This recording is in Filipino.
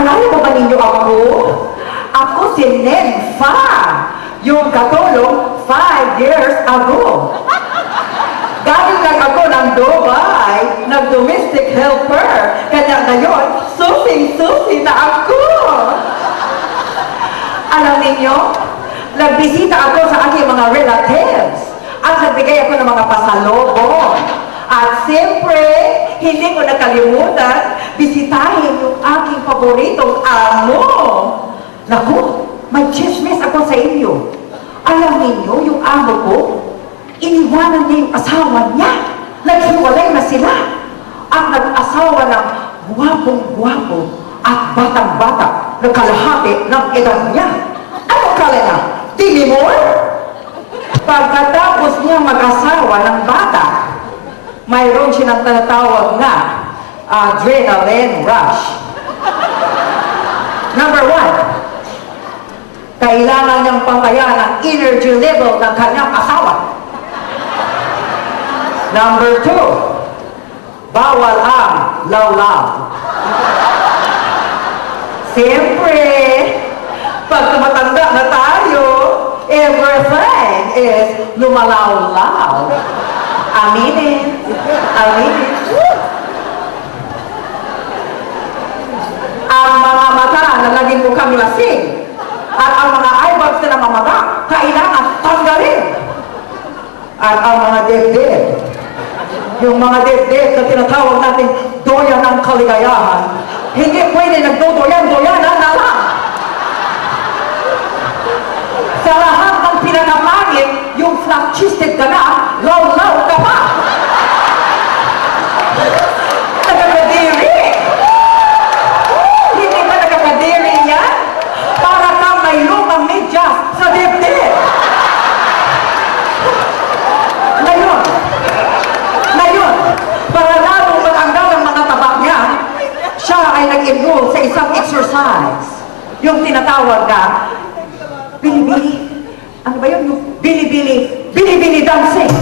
Alala mo ba ninyo ako? Ako si Nen Fa, yung katulong 5 years ago. Galing lang ako ng Dubai, nag-domestic helper. Kaya ngayon, susing-susi na ako. Alam ninyo, nagbisita ako sa aking mga relatives at nagbigay ako ng mga pasalubong. At siyempre, hindi ko nakalimutan, bisitahin yung aking paboritong amo. Naku, may chismis ako sa inyo. Alam ninyo, yung amo ko, iniwanan niya yung asawa niya. Naghiwalay na sila. At nag-asawa ng guwapong-guwapo at batang-bata na kalahati ng edad niya. Ano kala niya? Tini more? Pagkatapos niya mag-asawa ng bata, mayroon siyang tinatawag na adrenaline rush. Number 1, kailangan niyang pantayan ang energy level ng kanyang asawa. Number 2, bawal ang lawlaw. Siyempre, pag tumatanda na tayo, everything is lumalawlaw. Aminin. Aminin. Ang mga mata na naging mukhang lasing at ang mga eyebags na namamaga, kailangan tanggalin. At ang mga dibdib, yung mga dibdib na tinatawag natin doyan ng kaligayahan, hindi pwede nagdodoyan-doyanan na lang. Sa lahat ng pinakapangit, yung flat-chisted ka na, law-law ka pa. Nagkakadiri. Hindi ba nagkakadiri yan? Para kang may lumang medyas sa dibdib. Ngayon, para lalong matanggal ang mga tabak niya, siya ay nag-enroll sa isang exercise. Yung tinatawag na Bili-bili. Ano ba yun? Yung bili-bili dancing.